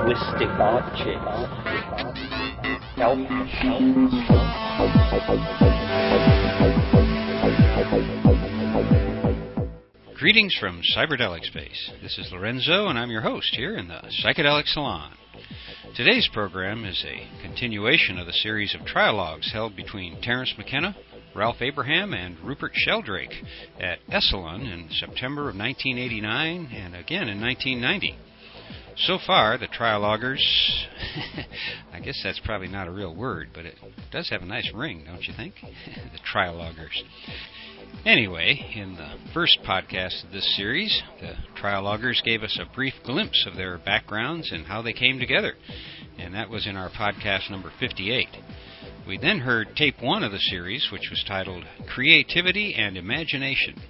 linguistic objects, help machines. Greetings from Cyberdelic Space. This is Lorenzo, and I'm your host here in the Psychedelic Salon. Today's program is a continuation of the series of trialogues held between Terence McKenna, Ralph Abraham, and Rupert Sheldrake at Esalen in September of 1989 and again in 1990. So far, the trialoguers, I guess that's probably not a real word, but it does have a nice ring, don't you think? The trialoguers. Anyway, in the first podcast of this series, the trialoguers gave us a brief glimpse of their backgrounds and how they came together, and that was in our podcast number 58. We then heard tape 1 of the series, which was titled Creativity and Imagination.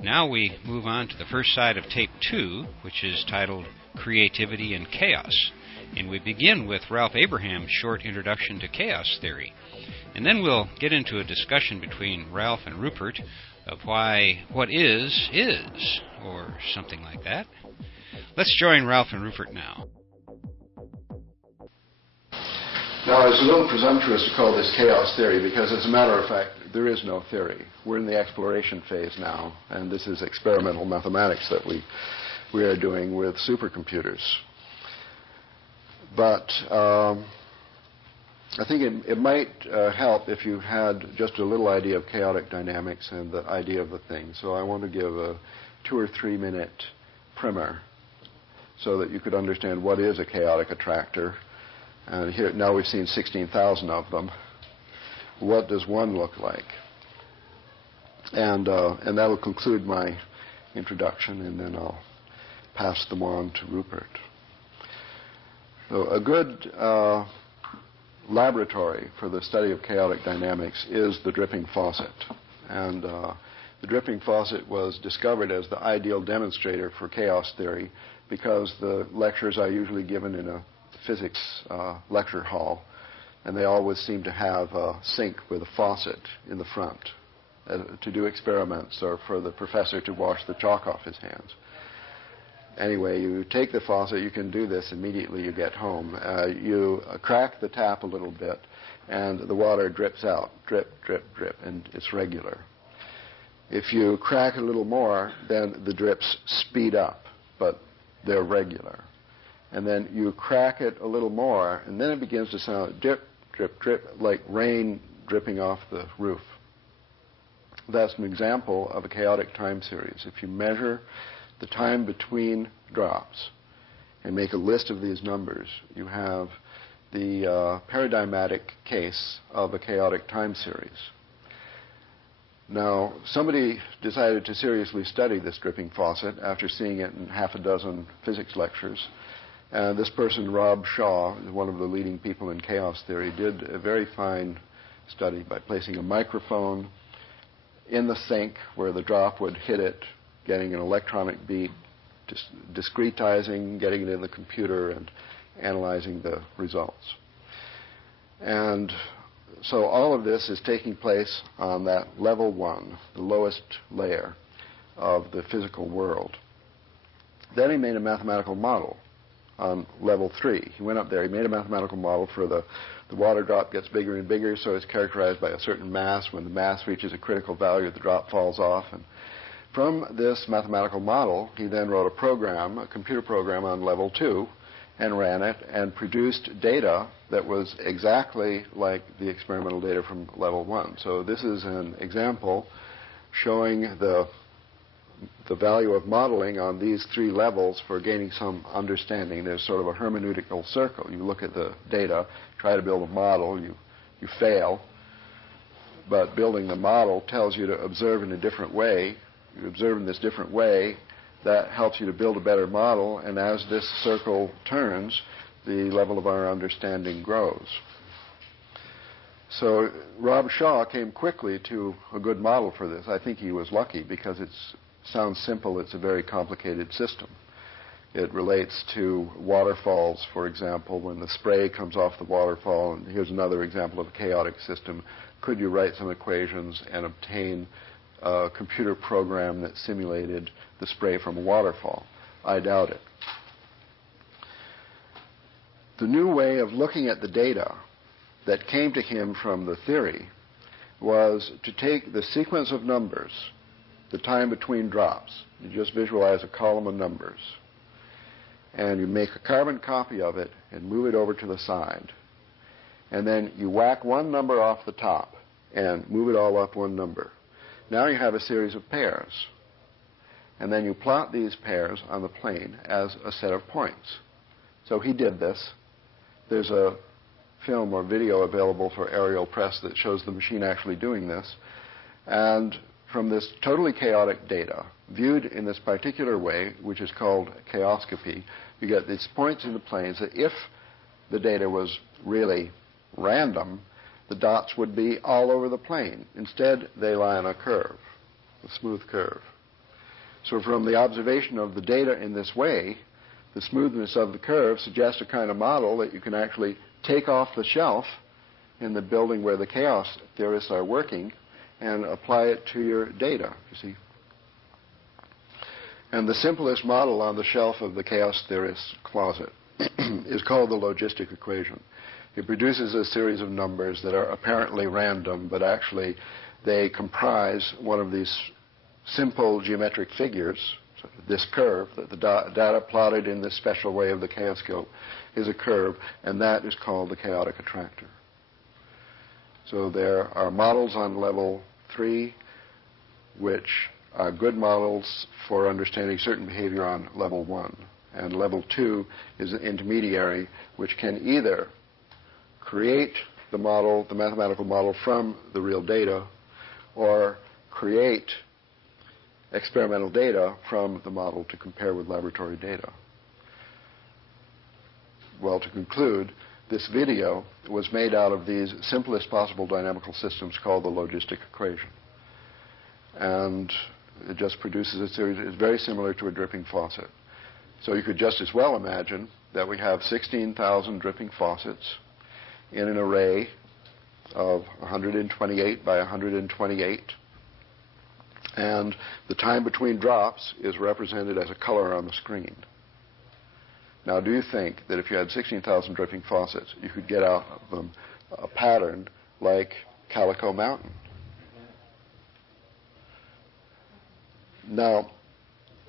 Now we move on to the first side of tape 2, which is titled Creativity and Chaos, and we begin with Ralph Abraham's short introduction to chaos theory. And then we'll get into a discussion between Ralph and Rupert of why what is, or something like that. Let's join Ralph and Rupert now. Now, it's a little presumptuous to call this chaos theory because, as a matter of fact, there is no theory. We're in the exploration phase now, and this is experimental mathematics that we are doing with supercomputers. But I think it might help if you had just a little idea of chaotic dynamics and the idea of the thing. So I want to give a 2 or 3 minute primer so that you could understand what is a chaotic attractor. And here now we've seen 16,000 of them. What does one look like? And that'll conclude my introduction, and then I'll pass them on to Rupert. So a good laboratory for the study of chaotic dynamics is the dripping faucet. And the dripping faucet was discovered as the ideal demonstrator for chaos theory because the lectures are usually given in a physics lecture hall, and they always seem to have a sink with a faucet in the front to do experiments or for the professor to wash the chalk off his hands. Anyway, you take the faucet, you can do this immediately you get home. You crack the tap a little bit, and the water drips out, drip, drip, drip, and it's regular. If you crack a little more, then the drips speed up, but they're regular. And then you crack it a little more, and then it begins to sound drip, drip, drip, like rain dripping off the roof. That's an example of a chaotic time series. If you measure the time between drops and make a list of these numbers, you have the paradigmatic case of a chaotic time series. Now, somebody decided to seriously study this dripping faucet after seeing it in half a dozen physics lectures. And this person, Rob Shaw, one of the leading people in chaos theory, did a very fine study by placing a microphone in the sink where the drop would hit it, getting an electronic beat, discretizing, getting it in the computer, and analyzing the results. And so all of this is taking place on that level 1, the lowest layer of the physical world. Then he made a mathematical model on level 3. He went up there, he made a mathematical model for the water drop gets bigger and bigger, so it's characterized by a certain mass. When the mass reaches a critical value, the drop falls off. And from this mathematical model, he then wrote a program, a computer program on level 2, and ran it and produced data that was exactly like the experimental data from level 1. So this is an example showing the value of modeling on these 3 levels for gaining some understanding. There's sort of a hermeneutical circle. You look at the data, try to build a model, you fail, but building the model tells you to observe in a different way. You observe in this different way, that helps you to build a better model, and as this circle turns, the level of our understanding grows. So Rob Shaw came quickly to a good model for this. I think he was lucky because it sounds simple. It's a very complicated system. It relates to waterfalls, for example, when the spray comes off the waterfall. And here's another example of a chaotic system. Could you write some equations and obtain a computer program that simulated the spray from a waterfall? I doubt it. The new way of looking at the data that came to him from the theory was to take the sequence of numbers, the time between drops. You just visualize a column of numbers. And you make a carbon copy of it and move it over to the side. And then you whack one number off the top and move it all up one number. Now you have a series of pairs. And then you plot these pairs on the plane as a set of points. So he did this. There's a film or video available for aerial press that shows the machine actually doing this. And from this totally chaotic data, viewed in this particular way, which is called chaoscopy, you get these points in the planes that if the data was really random, the dots would be all over the plane. Instead, they lie on a curve, a smooth curve. So from the observation of the data in this way, the smoothness of the curve suggests a kind of model that you can actually take off the shelf in the building where the chaos theorists are working and apply it to your data, you see. And the simplest model on the shelf of the chaos theorist's closet is called the logistic equation. It produces a series of numbers that are apparently random, but actually they comprise one of these simple geometric figures. So this curve, that the data plotted in this special way of the chaoscope, is a curve, and that is called the chaotic attractor. So there are models on level 3 which are good models for understanding certain behavior on level 1. And level 2 is an intermediary which can either create the model, the mathematical model, from the real data, or create experimental data from the model to compare with laboratory data. Well, to conclude, this video was made out of these simplest possible dynamical systems called the logistic equation. And it just produces a series. It's very similar to a dripping faucet. So you could just as well imagine that we have 16,000 dripping faucets in an array of 128 by 128. And the time between drops is represented as a color on the screen. Now, do you think that if you had 16,000 dripping faucets, you could get out of them a pattern like Calico Mountain? Now,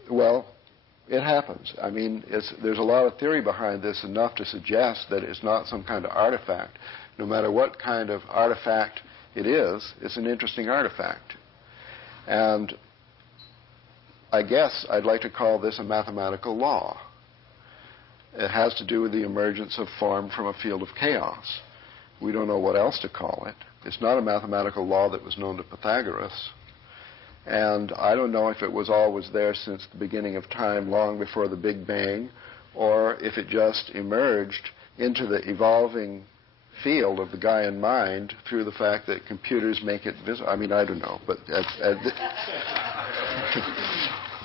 well, it happens. I mean, there's a lot of theory behind this, enough to suggest that it's not some kind of artifact. No matter what kind of artifact it is, it's an interesting artifact. And I guess I'd like to call this a mathematical law. It has to do with the emergence of form from a field of chaos. We don't know what else to call it. It's not a mathematical law that was known to Pythagoras. And I don't know if it was always there since the beginning of time, long before the Big Bang, or if it just emerged into the evolving field of the Gaian mind through the fact that computers make it visible. I mean, I don't know. But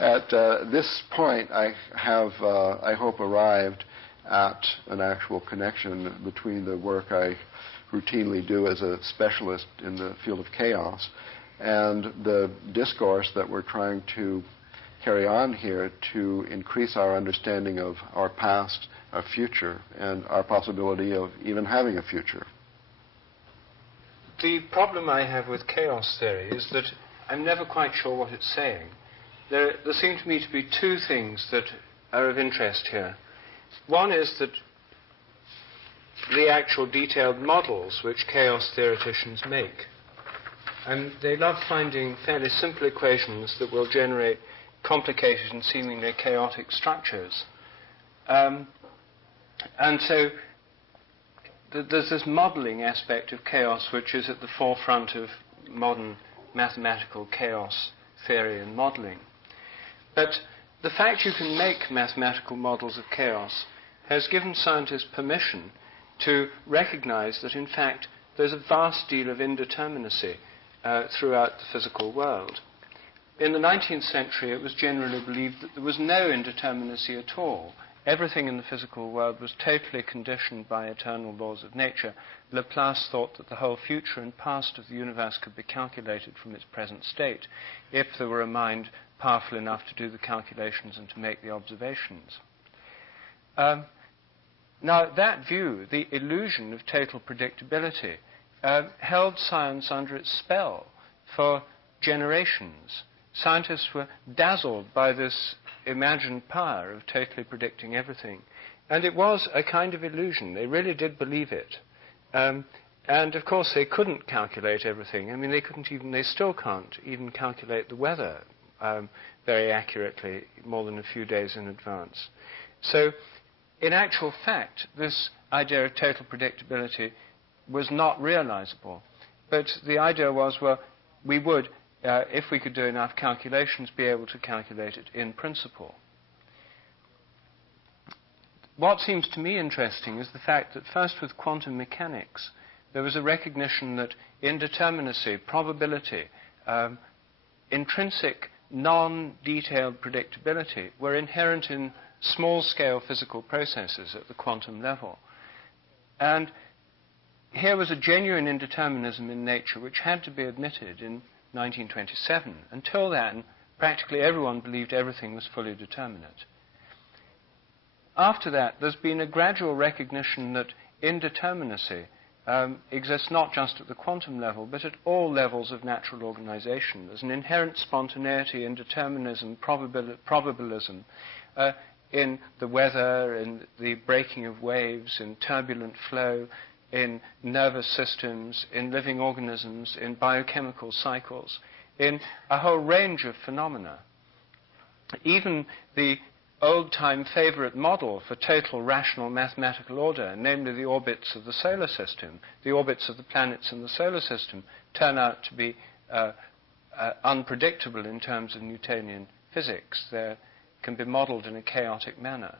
at this point, I have, I hope, arrived at an actual connection between the work I routinely do as a specialist in the field of chaos and the discourse that we're trying to carry on here to increase our understanding of our past, our future, and our possibility of even having a future. The problem I have with chaos theory is that I'm never quite sure what it's saying. There seem to me to be two things that are of interest here. One is that the actual detailed models which chaos theoreticians make. And they love finding fairly simple equations that will generate complicated and seemingly chaotic structures. And so there's this modeling aspect of chaos which is at the forefront of modern mathematical chaos theory and modeling. But the fact you can make mathematical models of chaos has given scientists permission to recognize that, in fact, there's a vast deal of indeterminacy throughout the physical world. In the 19th century, it was generally believed that there was no indeterminacy at all. Everything in the physical world was totally conditioned by eternal laws of nature. Laplace thought that the whole future and past of the universe could be calculated from its present state if there were a mind powerful enough to do the calculations and to make the observations. Now, that view, the illusion of total predictability, held science under its spell for generations. Scientists were dazzled by this imagined power of totally predicting everything. And it was a kind of illusion. They really did believe it. And, of course, they couldn't calculate everything. I mean, they still can't even calculate the weather very accurately, more than a few days in advance. So, in actual fact, this idea of total predictability was not realizable. But the idea was, well, we would, if we could do enough calculations, be able to calculate it in principle. What seems to me interesting is the fact that first with quantum mechanics, there was a recognition that indeterminacy, probability, intrinsic non-detailed predictability were inherent in small-scale physical processes at the quantum level. And here was a genuine indeterminism in nature which had to be admitted in 1927. Until then, practically everyone believed everything was fully determinate. After that, there's been a gradual recognition that indeterminacy exists not just at the quantum level, but at all levels of natural organization. There's an inherent spontaneity, indeterminism, probabilism in the weather, in the breaking of waves, in turbulent flow, in nervous systems, in living organisms, in biochemical cycles, in a whole range of phenomena. Even the old-time favorite model for total rational mathematical order, namely the orbits of the solar system, the orbits of the planets in the solar system, turn out to be unpredictable in terms of Newtonian physics. They can be modeled in a chaotic manner.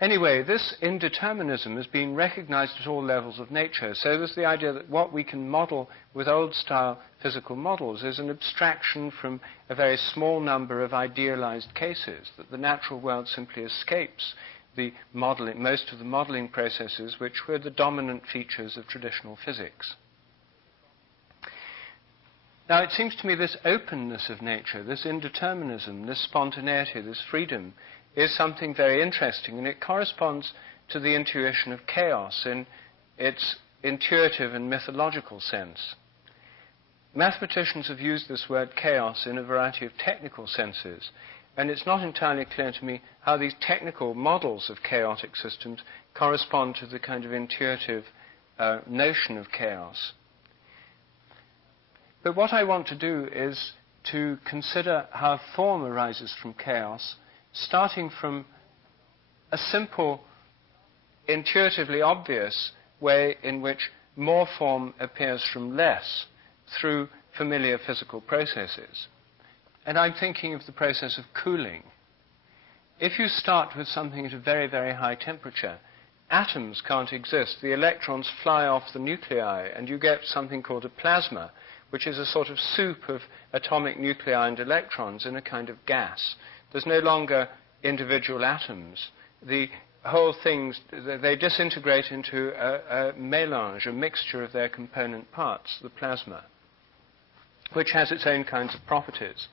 Anyway, this indeterminism has been recognized at all levels of nature. So there's the idea that what we can model with old-style physical models is an abstraction from a very small number of idealized cases, that the natural world simply escapes the modeling, most of the modeling processes which were the dominant features of traditional physics. Now, it seems to me this openness of nature, this indeterminism, this spontaneity, this freedom, is something very interesting, and it corresponds to the intuition of chaos in its intuitive and mythological sense. Mathematicians have used this word chaos in a variety of technical senses, and it's not entirely clear to me how these technical models of chaotic systems correspond to the kind of intuitive notion of chaos. But what I want to do is to consider how form arises from chaos, starting from a simple, intuitively obvious way in which more form appears from less through familiar physical processes. And I'm thinking of the process of cooling. If you start with something at a very, very high temperature, atoms can't exist. The electrons fly off the nuclei, and you get something called a plasma, which is a sort of soup of atomic nuclei and electrons in a kind of gas. There's no longer individual atoms. The whole things, they disintegrate into a mélange, a mixture of their component parts, the plasma, which has its own kinds of properties.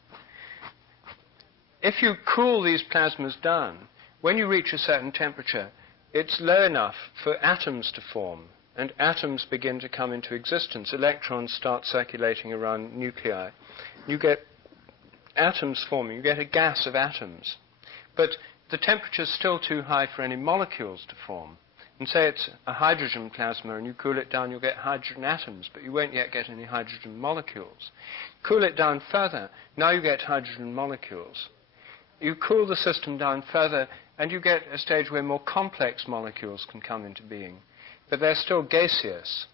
If you cool these plasmas down, when you reach a certain temperature, it's low enough for atoms to form, and atoms begin to come into existence. Electrons start circulating around nuclei. You get atoms forming, you get a gas of atoms. But the temperature's still too high for any molecules to form. And say it's a hydrogen plasma, and you cool it down, you'll get hydrogen atoms, but you won't yet get any hydrogen molecules. Cool it down further, now you get hydrogen molecules. You cool the system down further, and you get a stage where more complex molecules can come into being. But they're still gaseous.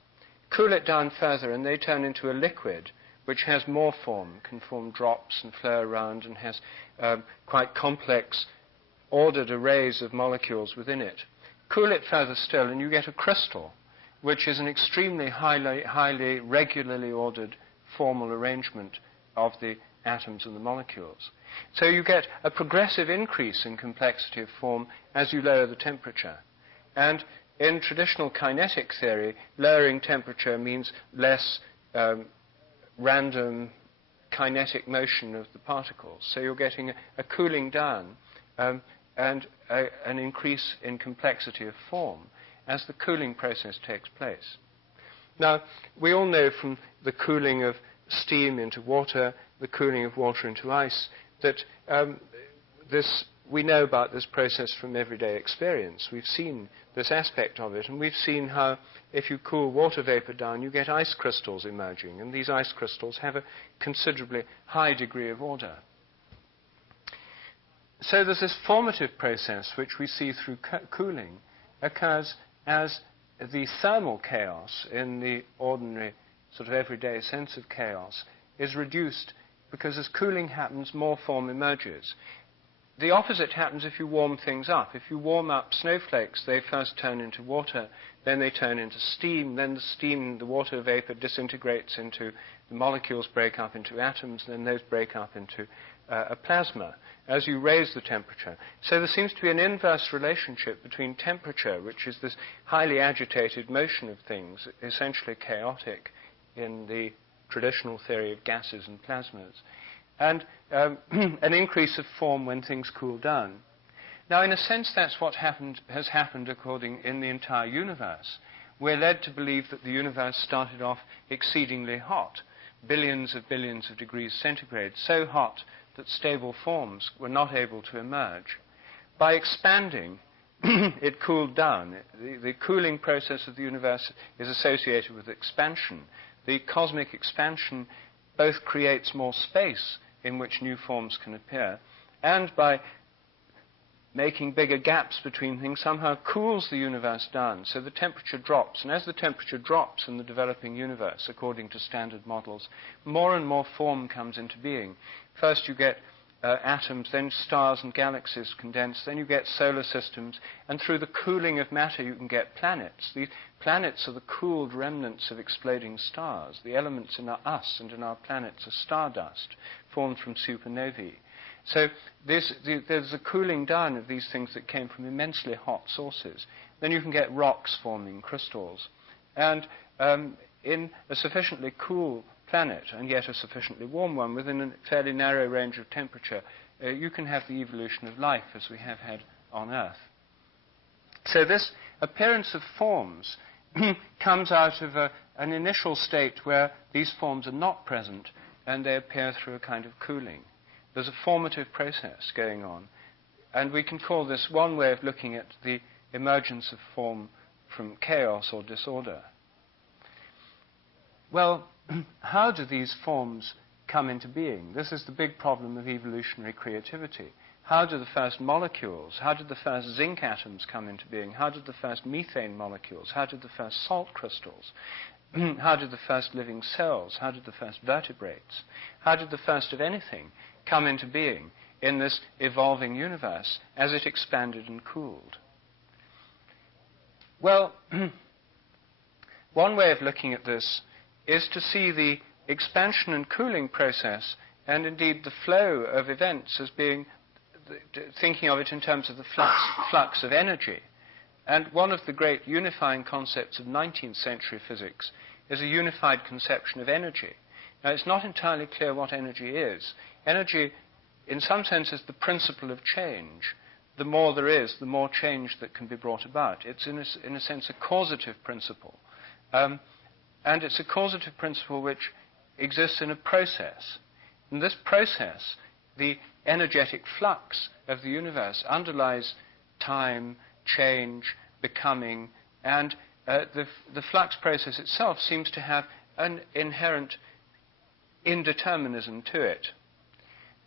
Cool it down further, and they turn into a liquid, which has more form, can form drops and flow around, and has quite complex, ordered arrays of molecules within it. Cool it further still, and you get a crystal, which is an extremely highly regularly ordered formal arrangement of the atoms and the molecules. So you get a progressive increase in complexity of form as you lower the temperature. And in traditional kinetic theory, lowering temperature means less random kinetic motion of the particles. So you're getting a cooling down and an increase in complexity of form as the cooling process takes place. Now, we all know from the cooling of steam into water, the cooling of water into ice, that we know about this process from everyday experience. We've seen this aspect of it, and we've seen how if you cool water vapor down, you get ice crystals emerging, and these ice crystals have a considerably high degree of order. So there's this formative process which we see through cooling occurs as the thermal chaos in the ordinary sort of everyday sense of chaos is reduced, because as cooling happens, more form emerges. The opposite happens if you warm things up. If you warm up snowflakes, they first turn into water, then they turn into steam, then the steam, the water vapor disintegrates into, the molecules break up into atoms, then those break up into a plasma as you raise the temperature. So there seems to be an inverse relationship between temperature, which is this highly agitated motion of things, essentially chaotic in the traditional theory of gases and plasmas, and an increase of form when things cool down. Now, in a sense, that's what has happened in the entire universe. We're led to believe that the universe started off exceedingly hot, billions of degrees centigrade, so hot that stable forms were not able to emerge. By expanding, it cooled down. The cooling process of the universe is associated with expansion. The cosmic expansion both creates more space in which new forms can appear, and by making bigger gaps between things, somehow cools the universe down, so the temperature drops. And as the temperature drops in the developing universe, according to standard models, more and more form comes into being. First you get atoms, then stars and galaxies condense, then you get solar systems, and through the cooling of matter you can get planets. These planets are the cooled remnants of exploding stars. The elements in us and in our planets are stardust, formed from supernovae. So there's a cooling down of these things that came from immensely hot sources. Then you can get rocks forming crystals. And in a sufficiently cool planet, and yet a sufficiently warm one, within a fairly narrow range of temperature, you can have the evolution of life as we have had on Earth. So this appearance of forms comes out of an initial state where these forms are not present, and they appear through a kind of cooling. There's a formative process going on, and we can call this one way of looking at the emergence of form from chaos or disorder. Well, how do these forms come into being? This is the big problem of evolutionary creativity. How do the first molecules, how did the first zinc atoms come into being? How did the first methane molecules? How did the first salt crystals? How did the first living cells? How did the first vertebrates? How did the first of anything come into being in this evolving universe as it expanded and cooled? Well, one way of looking at this is to see the expansion and cooling process, and indeed the flow of events, as being, thinking of it in terms of the flux of energy. And one of the great unifying concepts of 19th century physics is a unified conception of energy. Now, it's not entirely clear what energy is. Energy, in some sense, is the principle of change. The more there is, the more change that can be brought about. It's, in a sense, a causative principle. And it's a causative principle which exists in a process. In this process, the energetic flux of the universe underlies time, change, becoming, and the flux process itself seems to have an inherent indeterminism to it.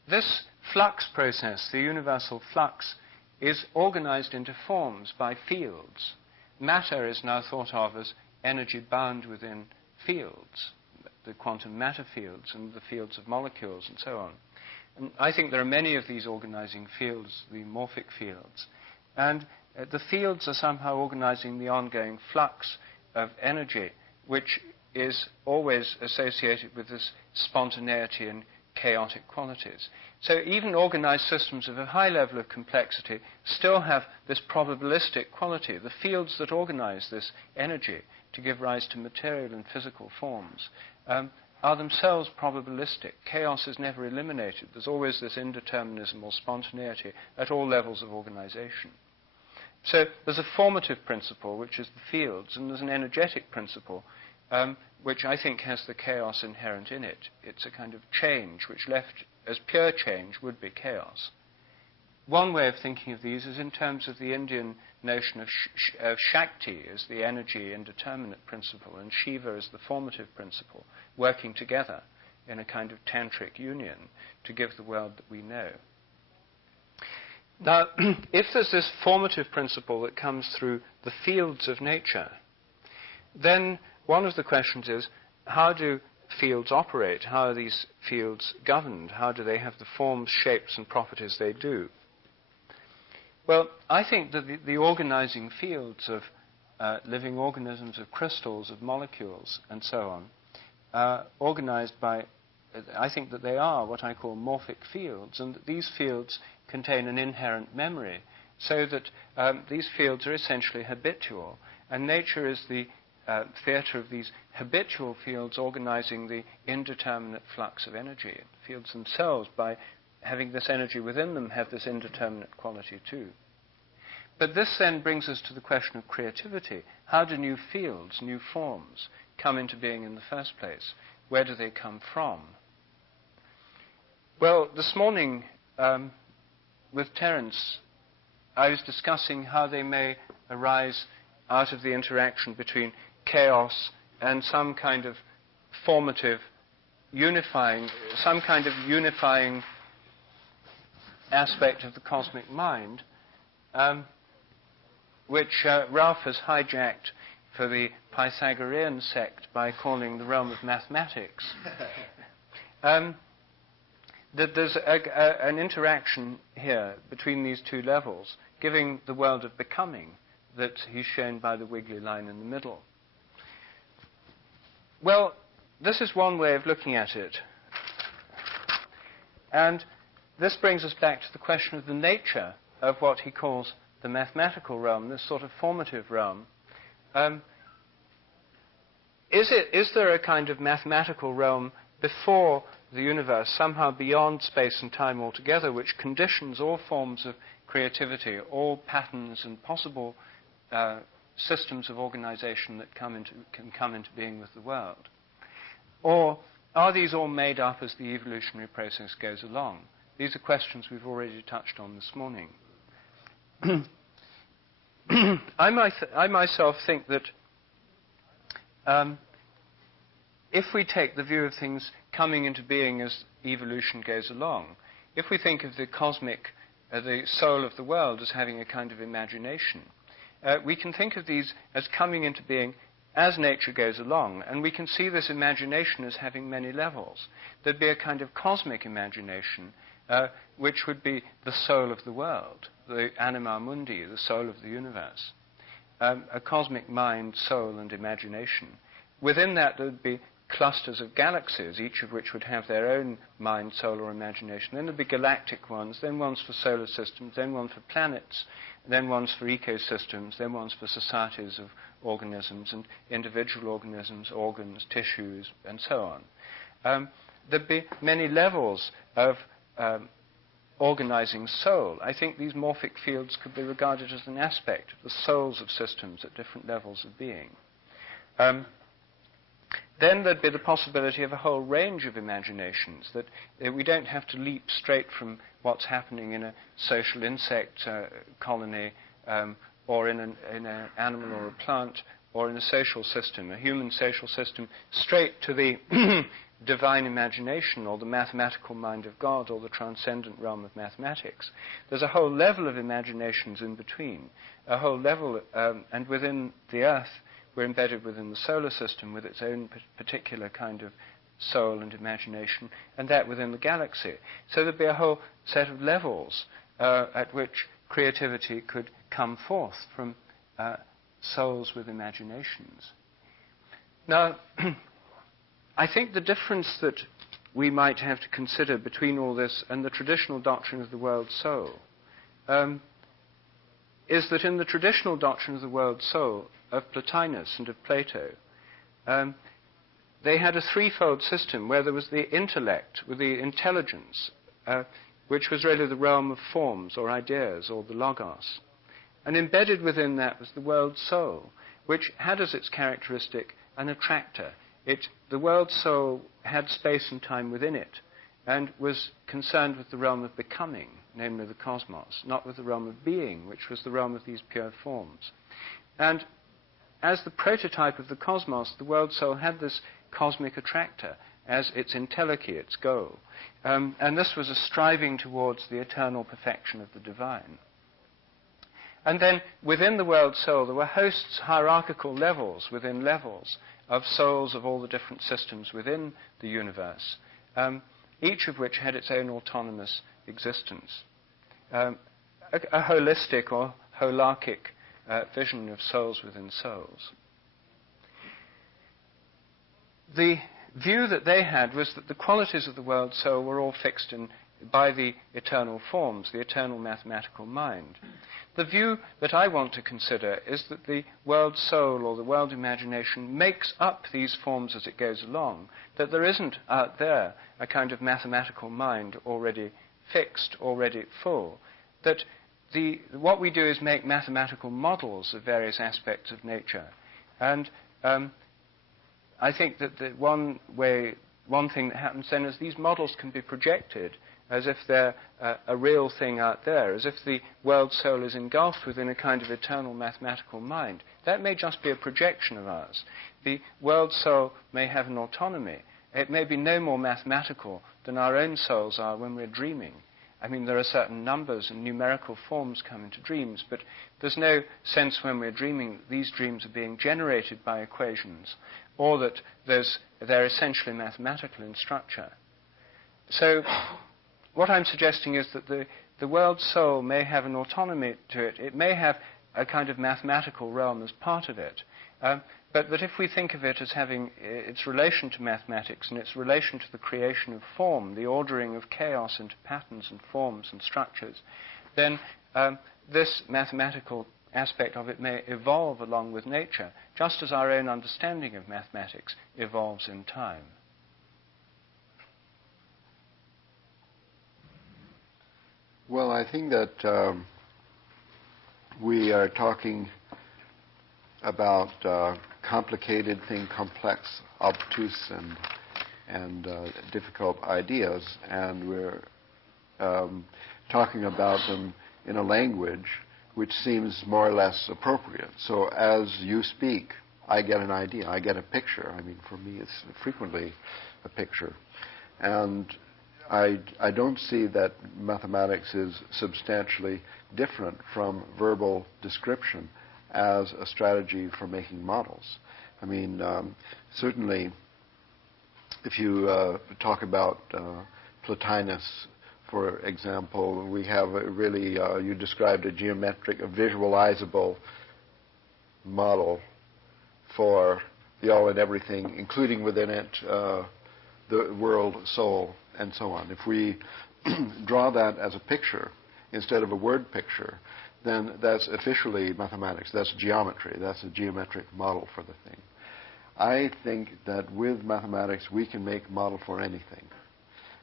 This flux process, the universal flux, is organized into forms by fields. Matter is now thought of as energy bound within fields, the quantum matter fields and the fields of molecules and so on. And I think there are many of these organizing fields, the morphic fields. And the fields are somehow organizing the ongoing flux of energy, which is always associated with this spontaneity and chaotic qualities. So even organized systems of a high level of complexity still have this probabilistic quality. The fields that organize this energy to give rise to material and physical forms are themselves probabilistic. Chaos is never eliminated. There's always this indeterminism or spontaneity at all levels of organization. So there's a formative principle, which is the fields, and there's an energetic principle, which I think has the chaos inherent in it. It's a kind of change, which left as pure change would be chaos. One way of thinking of these is in terms of the Indian notion of Shakti as the energy indeterminate principle, and Shiva as the formative principle, working together in a kind of tantric union to give the world that we know. Now, if there's this formative principle that comes through the fields of nature, then one of the questions is, how do fields operate? How are these fields governed? How do they have the forms, shapes, and properties they do? Well, I think that the organizing fields of living organisms, of crystals, of molecules, and so on, are organized by, I think that they are what I call morphic fields, and that these fields contain an inherent memory, so that these fields are essentially habitual, and nature is the theater of these habitual fields organizing the indeterminate flux of energy. The fields themselves, by having this energy within them, have this indeterminate quality too. But this then brings us to the question of creativity. How do new fields, new forms, come into being in the first place? Where do they come from? Well, this morning, with Terence, I was discussing how they may arise out of the interaction between chaos and some kind of formative, unifying aspect of the cosmic mind, which Ralph has hijacked for the Pythagorean sect by calling the realm of mathematics. That there's an interaction here between these two levels, giving the world of becoming that he's shown by the wiggly line in the middle. Well, this is one way of looking at it. And this brings us back to the question of the nature of what he calls the mathematical realm, this sort of formative realm. Is there a kind of mathematical realm before the universe, somehow beyond space and time altogether, which conditions all forms of creativity, all patterns and possible systems of organization that can come into being with the world? Or are these all made up as the evolutionary process goes along? These are questions we've already touched on this morning. I myself think that if we take the view of things coming into being as evolution goes along, if we think of the cosmic, the soul of the world as having a kind of imagination, we can think of these as coming into being as nature goes along, and we can see this imagination as having many levels. There'd be a kind of cosmic imagination, which would be the soul of the world, the anima mundi, the soul of the universe, a cosmic mind, soul, and imagination. Within that, there would be clusters of galaxies, each of which would have their own mind, soul, or imagination. Then there'd be galactic ones, then ones for solar systems, then one for planets, then ones for ecosystems, then ones for societies of organisms and individual organisms, organs, tissues, and so on. There'd be many levels of organizing soul. I think these morphic fields could be regarded as an aspect of the souls of systems at different levels of being. Then there'd be the possibility of a whole range of imaginations, that we don't have to leap straight from what's happening in a social insect colony or in an animal or a plant or in a social system, a human social system, straight to the divine imagination or the mathematical mind of God or the transcendent realm of mathematics. There's a whole level of imaginations in between, a whole level, and within the Earth, we're embedded within the solar system with its own particular kind of soul and imagination, and that within the galaxy. So there'd be a whole set of levels at which creativity could come forth from souls with imaginations. Now, I think the difference that we might have to consider between all this and the traditional doctrine of the world soul is that in the traditional doctrine of the world soul of Plotinus and of Plato, they had a threefold system where there was the intellect, with the intelligence, which was really the realm of forms or ideas or the logos. And embedded within that was the world soul, which had as its characteristic an attractor. The world soul had space and time within it and was concerned with the realm of becoming, namely the cosmos, not with the realm of being, which was the realm of these pure forms. And as the prototype of the cosmos, the world soul had this cosmic attractor as its entelechy, its goal. And this was a striving towards the eternal perfection of the divine. And then within the world soul, there were hosts, hierarchical levels within levels of souls of all the different systems within the universe, each of which had its own autonomous existence. A holistic or holarchic vision of souls within souls. The view that they had was that the qualities of the world soul were all fixed by the eternal forms, the eternal mathematical mind. The view that I want to consider is that the world soul or the world imagination makes up these forms as it goes along, that there isn't out there a kind of mathematical mind already fixed, already full, that what we do is make mathematical models of various aspects of nature. And I think that the one thing that happens then is these models can be projected as if they're a real thing out there, as if the world soul is engulfed within a kind of eternal mathematical mind. That may just be a projection of ours. The world soul may have an autonomy. It may be no more mathematical than our own souls are when we're dreaming. I mean, there are certain numbers and numerical forms come into dreams, but there's no sense when we're dreaming that these dreams are being generated by equations, or that they're essentially mathematical in structure. So what I'm suggesting is that the world soul may have an autonomy to it. It may have a kind of mathematical realm as part of it. But that if we think of it as having its relation to mathematics and its relation to the creation of form, the ordering of chaos into patterns and forms and structures, then this mathematical aspect of it may evolve along with nature, just as our own understanding of mathematics evolves in time. Well, I think that we are talking about complicated thing, complex, obtuse, and difficult ideas, and we're talking about them in a language which seems more or less appropriate. So as you speak, I get an idea, I get a picture. I mean, for me, it's frequently a picture. And I don't see that mathematics is substantially different from verbal description as a strategy for making models. I mean, certainly, if you talk about Plotinus, for example, we have you described a visualizable model for the all and everything, including within it the world, soul, and so on. If we draw that as a picture instead of a word picture, then that's officially mathematics. That's geometry. That's a geometric model for the thing. I think that with mathematics we can make a model for anything.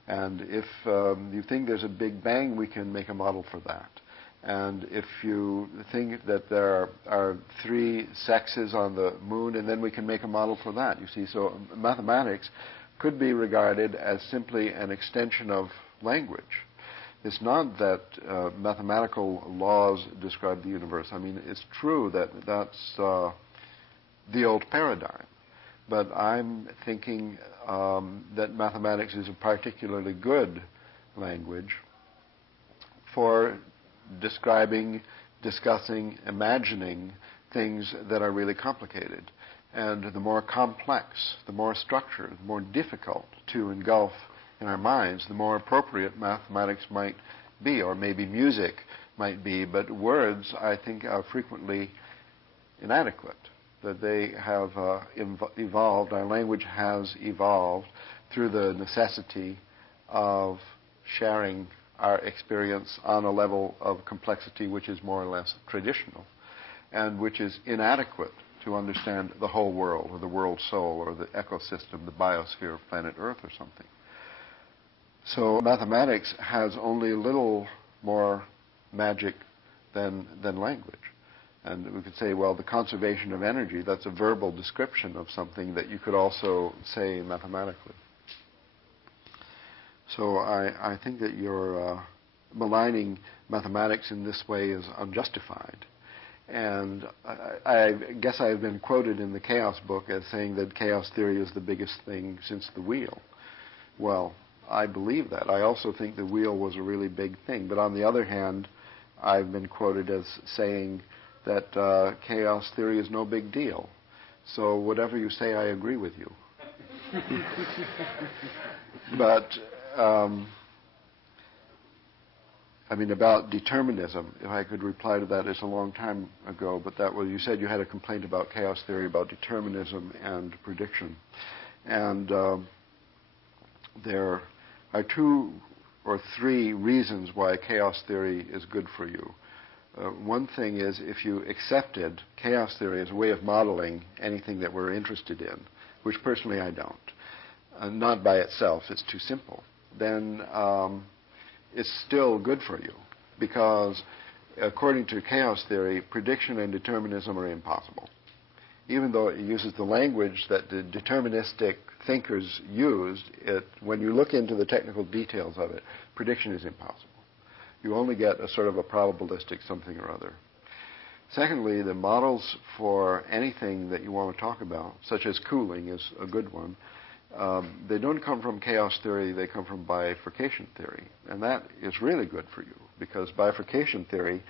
And if you think there's a Big Bang, we can make a model for that. And if you think that there are 3 sexes on the moon, and then we can make a model for that, you see. So mathematics could be regarded as simply an extension of language. It's not that mathematical laws describe the universe. I mean, it's true that that's the old paradigm. But I'm thinking that mathematics is a particularly good language for describing, discussing, imagining things that are really complicated. And the more complex, the more structured, the more difficult to engulf in our minds, the more appropriate mathematics might be, or maybe music might be. But words, I think, are frequently inadequate, that they have evolved, our language has evolved through the necessity of sharing our experience on a level of complexity which is more or less traditional, and which is inadequate to understand the whole world, or the world soul, or the ecosystem, the biosphere of planet Earth or something. So mathematics has only a little more magic than language. And we could say, well, the conservation of energy, that's a verbal description of something that you could also say mathematically. So I think that your maligning mathematics in this way is unjustified. And I guess I've been quoted in the chaos book as saying that chaos theory is the biggest thing since the wheel. Well, I believe that. I also think the wheel was a really big thing. But on the other hand, I've been quoted as saying that chaos theory is no big deal. So whatever you say, I agree with you. But, about determinism, if I could reply to that, it's a long time ago, but that was, you said you had a complaint about chaos theory, about determinism and prediction. And there are 2 or 3 reasons why chaos theory is good for you. One thing is, if you accepted chaos theory as a way of modeling anything that we're interested in, which personally I don't, not by itself, it's too simple, then it's still good for you, because according to chaos theory, prediction and determinism are impossible. Even though it uses the language that the deterministic thinkers used, when you look into the technical details of it, prediction is impossible. You only get a sort of a probabilistic something or other. Secondly, the models for anything that you want to talk about, such as cooling is a good one, they don't come from chaos theory, they come from bifurcation theory. And that is really good for you, because bifurcation theory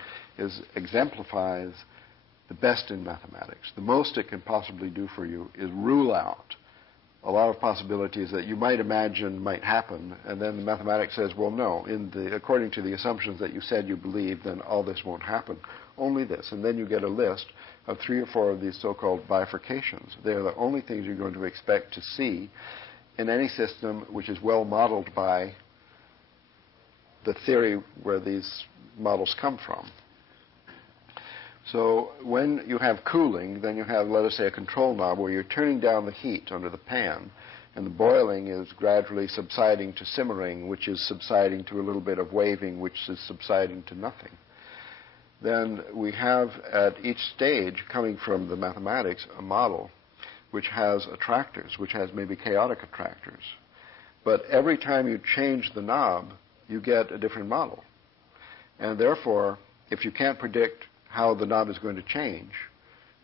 exemplifies the best in mathematics. The most it can possibly do for you is rule out a lot of possibilities that you might imagine might happen, and then the mathematics says, well, no, according to the assumptions that you said you believe, then all this won't happen. Only this. And then you get a list of 3 or 4 of these so-called bifurcations. They're the only things you're going to expect to see in any system which is well modeled by the theory where these models come from. So when you have cooling, then you have, let us say, a control knob where you're turning down the heat under the pan, and the boiling is gradually subsiding to simmering, which is subsiding to a little bit of waving, which is subsiding to nothing. Then we have at each stage, coming from the mathematics, a model which has attractors, which has maybe chaotic attractors. But every time you change the knob, you get a different model. And therefore, if you can't predict how the knob is going to change,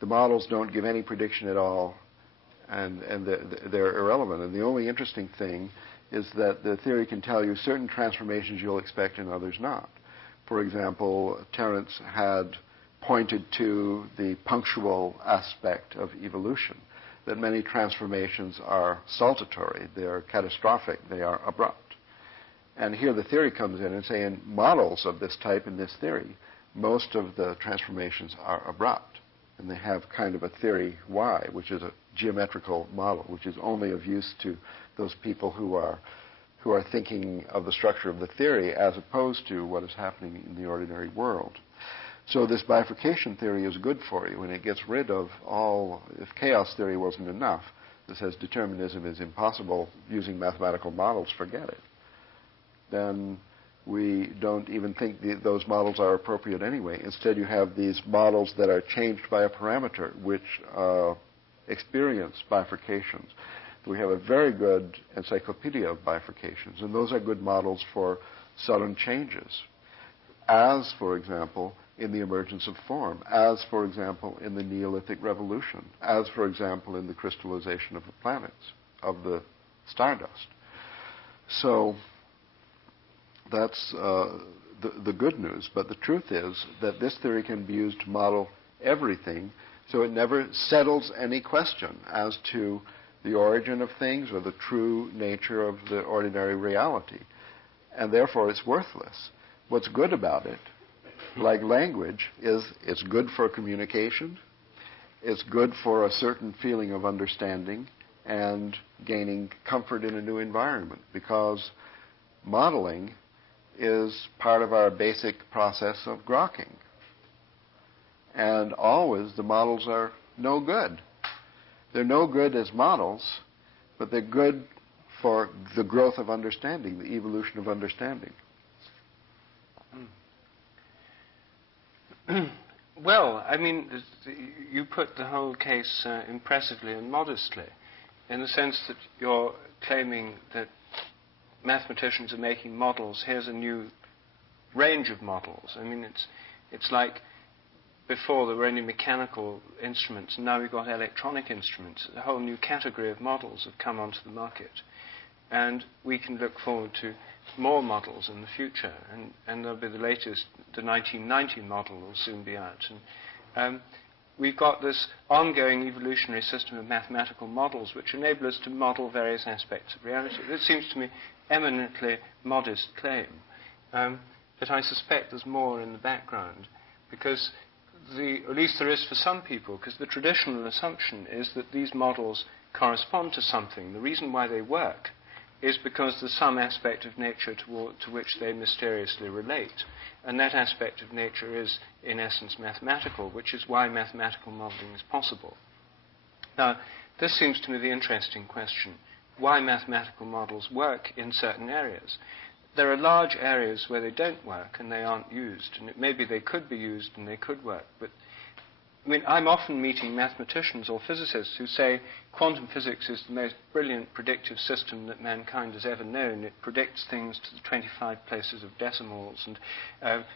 the models don't give any prediction at all, and they're irrelevant. And the only interesting thing is that the theory can tell you certain transformations you'll expect and others not. For example, Terence had pointed to the punctual aspect of evolution, that many transformations are saltatory, they are catastrophic, they are abrupt. And here the theory comes in and saying models of this type in this theory, most of the transformations are abrupt, and they have kind of a theory Y, which is a geometrical model, which is only of use to those people who are thinking of the structure of the theory as opposed to what is happening in the ordinary world. So this bifurcation theory is good for you, and it gets rid of all, if chaos theory wasn't enough, that says determinism is impossible using mathematical models, forget it. Then we don't even think those models are appropriate anyway. Instead, you have these models that are changed by a parameter, which experience bifurcations. We have a very good encyclopedia of bifurcations, and those are good models for sudden changes, as, for example, in the emergence of form, as, for example, in the Neolithic Revolution, as, for example, in the crystallization of the planets, of the stardust. So that's the good news. But the truth is that this theory can be used to model everything, so it never settles any question as to the origin of things or the true nature of the ordinary reality. And therefore, it's worthless. What's good about it, like language, is it's good for communication, it's good for a certain feeling of understanding and gaining comfort in a new environment, because modeling is part of our basic process of grokking. And always the models are no good. They're no good as models, but they're good for the growth of understanding, the evolution of understanding. Well, I mean, you put the whole case impressively and modestly, in the sense that you're claiming that mathematicians are making models. Here's a new range of models. I mean, it's like before there were only mechanical instruments, and now we've got electronic instruments. A whole new category of models have come onto the market. And we can look forward to more models in the future. And there'll be the latest, the 1990 model will soon be out. And we've got this ongoing evolutionary system of mathematical models which enable us to model various aspects of reality. This seems to me eminently modest claim. But I suspect there's more in the background, because at least there is for some people, because the traditional assumption is that these models correspond to something. The reason why they work is because there's some aspect of nature to which they mysteriously relate. And that aspect of nature is, in essence, mathematical, which is why mathematical modeling is possible. Now, this seems to me the interesting question, why mathematical models work in certain areas. There are large areas where they don't work and they aren't used, and maybe they could be used and they could work, but I mean, I'm often meeting mathematicians or physicists who say quantum physics is the most brilliant predictive system that mankind has ever known. It predicts things to the 25 places of decimals, and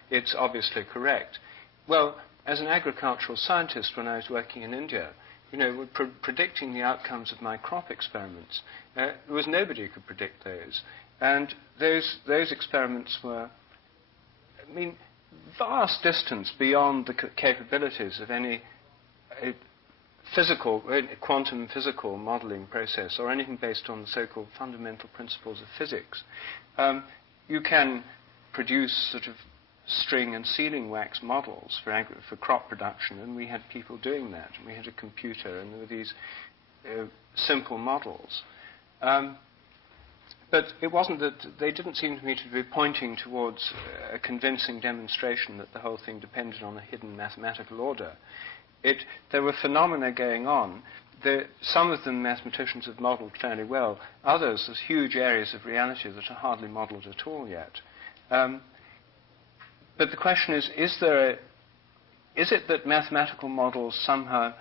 it's obviously correct. Well, as an agricultural scientist, when I was working in India, predicting the outcomes of my crop experiments, there was nobody who could predict those. And those experiments were, vast distance beyond the capabilities of any quantum physical modeling process or anything based on the so-called fundamental principles of physics. You can produce sort of string and sealing wax models for crop production, and we had people doing that. And we had a computer, and there were these simple models. But it wasn't that they didn't seem to me to be pointing towards a convincing demonstration that the whole thing depended on a hidden mathematical order. There were phenomena going on. Some of them mathematicians have modeled fairly well. Others, there's huge areas of reality that are hardly modeled at all yet. But the question is it that mathematical models somehow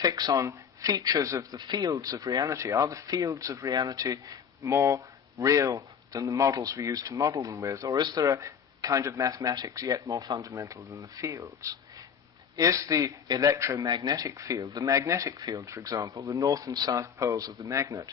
fix on features of the fields of reality? Are the fields of reality more real than the models we use to model them with? Or is there a kind of mathematics yet more fundamental than the fields? Is the electromagnetic field, the magnetic field, for example, the north and south poles of the magnet,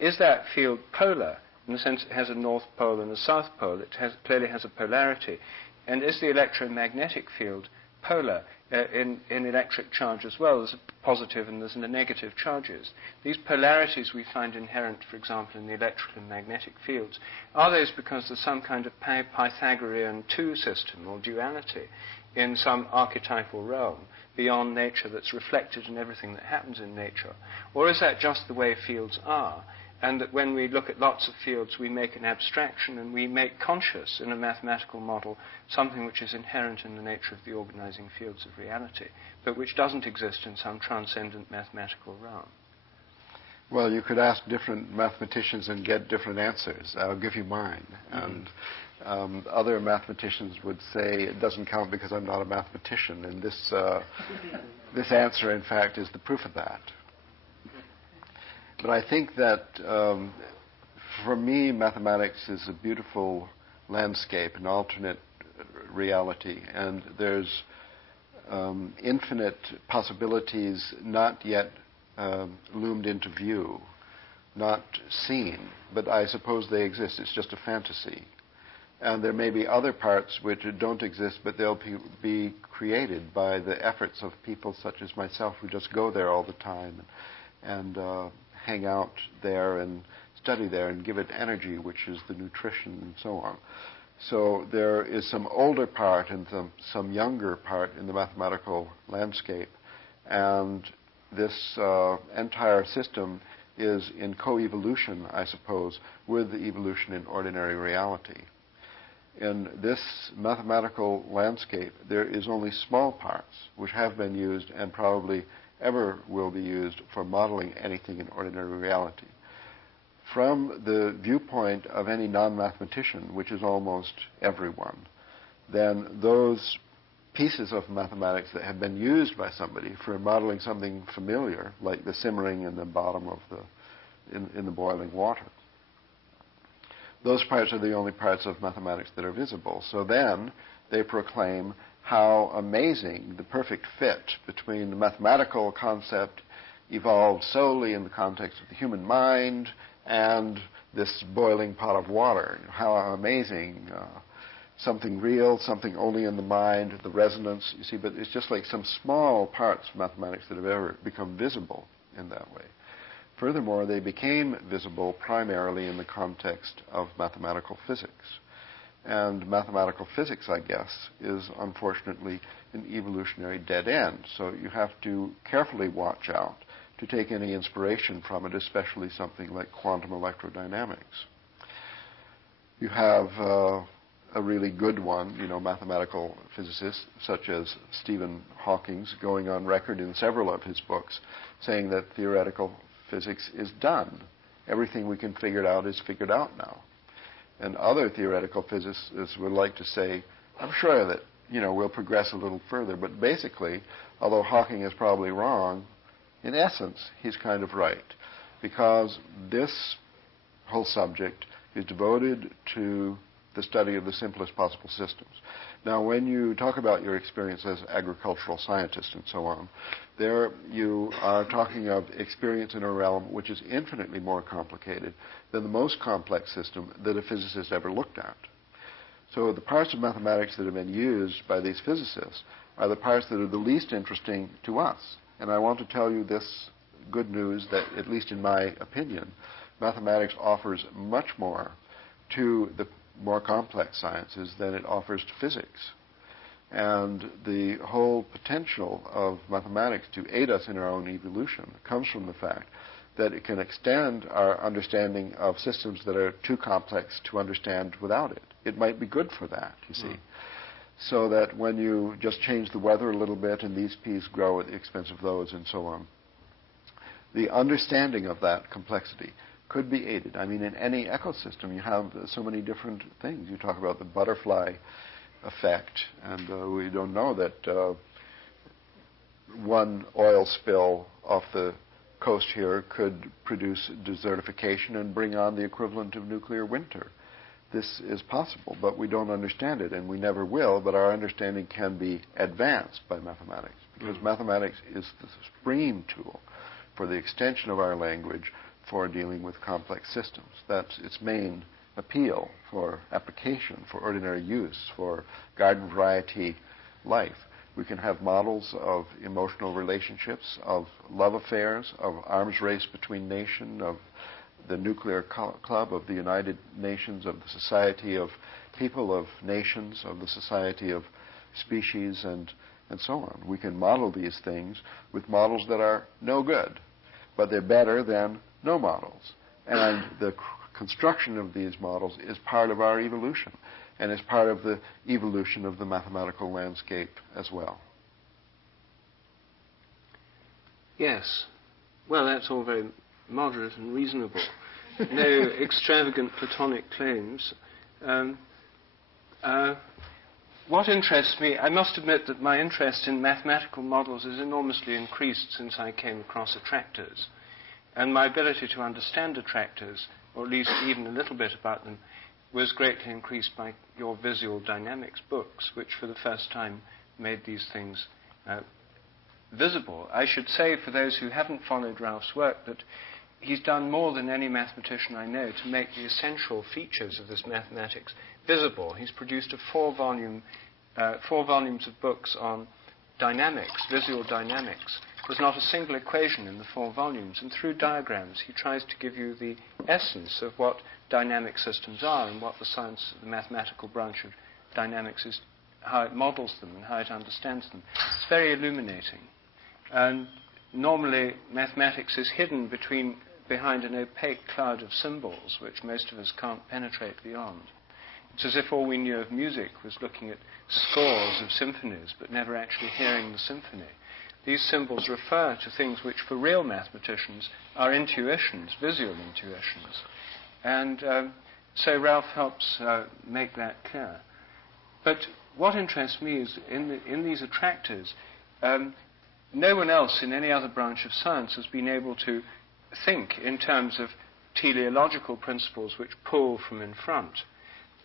is that field polar? In the sense it has a north pole and a south pole, it clearly has a polarity. And is the electromagnetic field polar in electric charge as well? There's a positive and there's a negative charges. These polarities we find inherent, for example, in the electrical and magnetic fields. Are those because there's some kind of Pythagorean two system or duality in some archetypal realm beyond nature that's reflected in everything that happens in nature? Or is that just the way fields are? And that when we look at lots of fields, we make an abstraction and we make conscious in a mathematical model something which is inherent in the nature of the organizing fields of reality, but which doesn't exist in some transcendent mathematical realm. Well, you could ask different mathematicians and get different answers. I'll give you mine. And other mathematicians would say it doesn't count because I'm not a mathematician. And this answer, in fact, is the proof of that. But I think that, for me, mathematics is a beautiful landscape, an alternate reality, and there's infinite possibilities not yet loomed into view, not seen, but I suppose they exist. It's just a fantasy. And there may be other parts which don't exist, but they'll be created by the efforts of people such as myself who just go there all the time and hang out there and study there and give it energy, which is the nutrition and so on. So there is some older part and some younger part in the mathematical landscape, and this entire system is in co-evolution, I suppose, with the evolution in ordinary reality. In this mathematical landscape, there is only small parts which have been used and probably ever will be used for modeling anything in ordinary reality. From the viewpoint of any non-mathematician, which is almost everyone, then those pieces of mathematics that have been used by somebody for modeling something familiar, like the simmering in the bottom of in the boiling water, those parts are the only parts of mathematics that are visible. So then they proclaim how amazing the perfect fit between the mathematical concept evolved solely in the context of the human mind and this boiling pot of water. How amazing, something real, something only in the mind, the resonance, you see, but it's just like some small parts of mathematics that have ever become visible in that way. Furthermore, they became visible primarily in the context of mathematical physics. And mathematical physics, I guess, is unfortunately an evolutionary dead end. So you have to carefully watch out to take any inspiration from it, especially something like quantum electrodynamics. You have a really good one, mathematical physicists such as Stephen Hawking going on record in several of his books saying that theoretical physics is done. Everything we can figure out is figured out now. And other theoretical physicists would like to say, I'm sure that, we'll progress a little further, but basically, although Hawking is probably wrong, in essence, he's kind of right, because this whole subject is devoted to the study of the simplest possible systems. Now, when you talk about your experience as agricultural scientist and so on, there you are talking of experience in a realm which is infinitely more complicated than the most complex system that a physicist ever looked at. So the parts of mathematics that have been used by these physicists are the parts that are the least interesting to us. And I want to tell you this good news that, at least in my opinion, mathematics offers much more to the more complex sciences than it offers to physics. And the whole potential of mathematics to aid us in our own evolution comes from the fact that it can extend our understanding of systems that are too complex to understand without it. It might be good for that, you see. So that when you just change the weather a little bit and these peas grow at the expense of those and so on, the understanding of that complexity could be aided. I mean, in any ecosystem, you have so many different things. You talk about the butterfly effect, and we don't know that one oil spill off the coast here could produce desertification and bring on the equivalent of nuclear winter. This is possible, but we don't understand it, and we never will, but our understanding can be advanced by mathematics, because mathematics is the supreme tool for the extension of our language for dealing with complex systems. That's its main appeal for application, for ordinary use, for garden variety life. We can have models of emotional relationships, of love affairs, of arms race between nations, of the nuclear club, of the United Nations, of the Society of People of Nations, of the Society of Species, and so on. We can model these things with models that are no good, but they're better than no models. And the construction of these models is part of our evolution, and is part of the evolution of the mathematical landscape as well. Yes. Well, that's all very moderate and reasonable. No extravagant Platonic claims. What interests me, I must admit that my interest in mathematical models has enormously increased since I came across attractors. And my ability to understand attractors, or at least even a little bit about them, was greatly increased by your visual dynamics books, which for the first time made these things visible. I should say, for those who haven't followed Ralph's work, that he's done more than any mathematician I know to make the essential features of this mathematics visible. He's produced four volumes of books on dynamics, visual dynamics. There's not a single equation in the 4 volumes, and through diagrams he tries to give you the essence of what dynamic systems are and what the science, the mathematical branch of dynamics is, how it models them and how it understands them. It's very illuminating. And normally mathematics is hidden behind an opaque cloud of symbols which most of us can't penetrate beyond. It's as if all we knew of music was looking at scores of symphonies but never actually hearing the symphony. these symbols refer to things which for real mathematicians are intuitions, visual intuitions. And so Ralph helps make that clear. But what interests me is in these attractors, no one else in any other branch of science has been able to think in terms of teleological principles which pull from in front.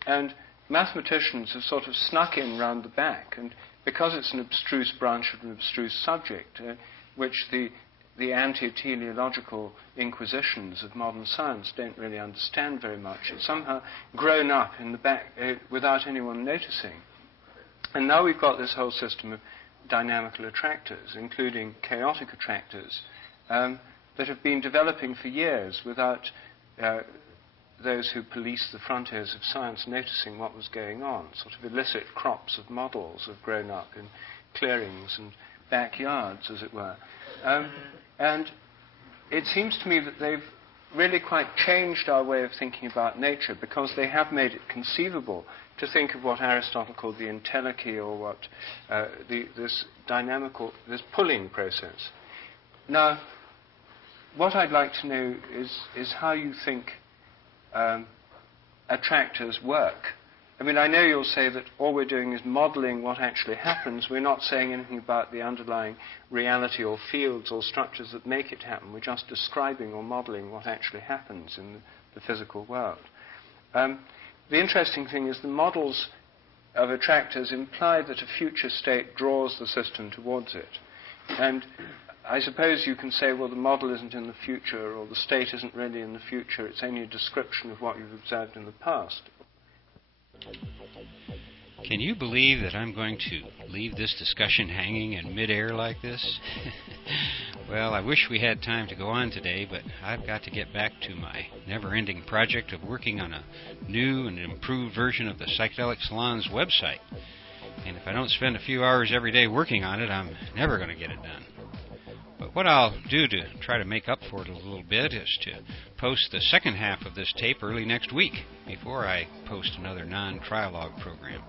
And mathematicians have sort of snuck in round the back, and because it's an abstruse branch of an abstruse subject, which the anti-teleological inquisitions of modern science don't really understand very much, it's somehow grown up in the back without anyone noticing. And now we've got this whole system of dynamical attractors, including chaotic attractors, that have been developing for years without those who police the frontiers of science noticing what was going on. Sort of illicit crops of models have grown up in clearings and backyards, as it were. And it seems to me that they've really quite changed our way of thinking about nature, because they have made it conceivable to think of what Aristotle called the entelechy, or what this pulling process. Now, what I'd like to know is how you think attractors work. I mean, I know you'll say that all we're doing is modeling what actually happens. We're not saying anything about the underlying reality or fields or structures that make it happen. We're just describing or modeling what actually happens in the physical world. The interesting thing is the models of attractors imply that a future state draws the system towards it. And I suppose you can say, well, the model isn't in the future, or the state isn't really in the future, it's only a description of what you've observed in the past. Can you believe that I'm going to leave this discussion hanging in midair like this? Well, I wish we had time to go on today, but I've got to get back to my never-ending project of working on a new and improved version of the Psychedelic Salon's website. And if I don't spend a few hours every day working on it, I'm never going to get it done. But what I'll do to try to make up for it a little bit is to post the second half of this tape early next week, before I post another non-Trialogue program.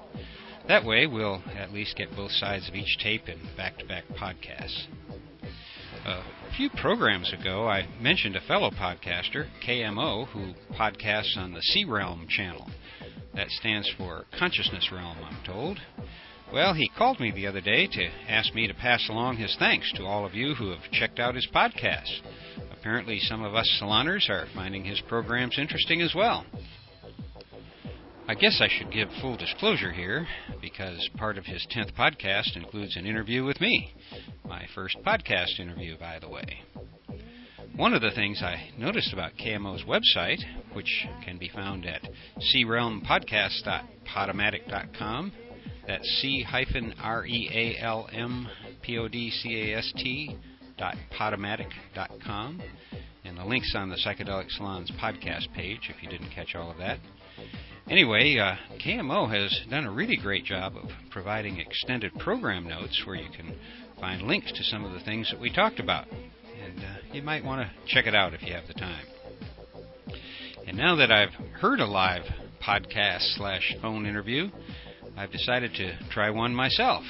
That way, we'll at least get both sides of each tape in back-to-back podcasts. A few programs ago, I mentioned a fellow podcaster, KMO, who podcasts on the C-Realm channel. That stands for Consciousness Realm, I'm told. Well, he called me the other day to ask me to pass along his thanks to all of you who have checked out his podcast. Apparently, some of us saloners are finding his programs interesting as well. I guess I should give full disclosure here, because part of his 10th podcast includes an interview with me. My first podcast interview, by the way. One of the things I noticed about KMO's website, which can be found at crealmpodcast.podomatic.com, that's c-realmpodcast.podomatic.com, and the link's on the Psychedelic Salon's podcast page, if you didn't catch all of that. Anyway, KMO has done a really great job of providing extended program notes where you can find links to some of the things that we talked about. And you might want to check it out if you have the time. And now that I've heard a live podcast/phone interview, I've decided to try one myself.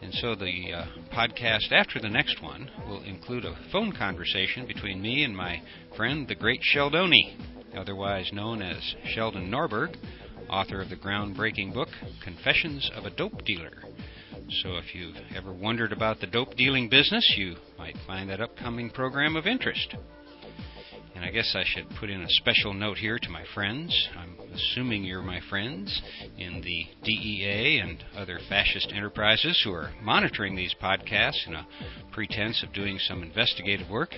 And so the podcast after the next one will include a phone conversation between me and my friend, the great Sheldoni, otherwise known as Sheldon Norberg, author of the groundbreaking book, Confessions of a Dope Dealer. So if you've ever wondered about the dope dealing business, you might find that upcoming program of interest. And I guess I should put in a special note here to my friends. I'm assuming you're my friends in the DEA and other fascist enterprises who are monitoring these podcasts in a pretense of doing some investigative work.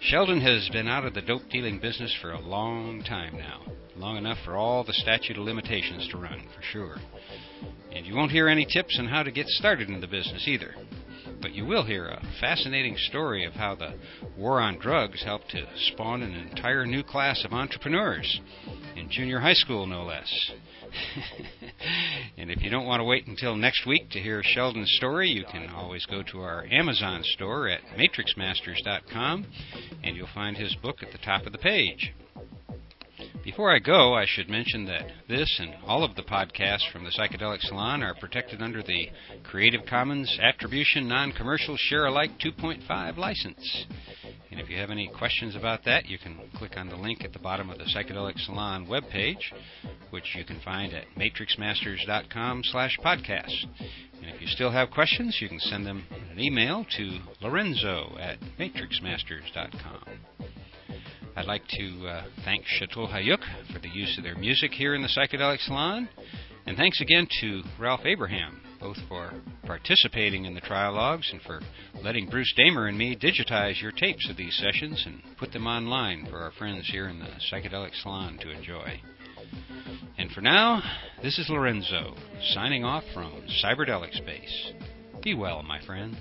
Sheldon has been out of the dope dealing business for a long time now. Long enough for all the statute of limitations to run, for sure. And you won't hear any tips on how to get started in the business either. But you will hear a fascinating story of how the war on drugs helped to spawn an entire new class of entrepreneurs, in junior high school no less. And if you don't want to wait until next week to hear Sheldon's story, you can always go to our Amazon store at matrixmasters.com, and you'll find his book at the top of the page. Before I go, I should mention that this and all of the podcasts from the Psychedelic Salon are protected under the Creative Commons Attribution Non-Commercial Share-alike 2.5 license. And if you have any questions about that, you can click on the link at the bottom of the Psychedelic Salon webpage, which you can find at matrixmasters.com/podcast. And if you still have questions, you can send them an email to lorenzo@matrixmasters.com. I'd like to thank Chateau Hayuk for the use of their music here in the Psychedelic Salon, and thanks again to Ralph Abraham, both for participating in the Trialogues and for letting Bruce Damer and me digitize your tapes of these sessions and put them online for our friends here in the Psychedelic Salon to enjoy. And for now, this is Lorenzo, signing off from Cyberdelic Space. Be well, my friends.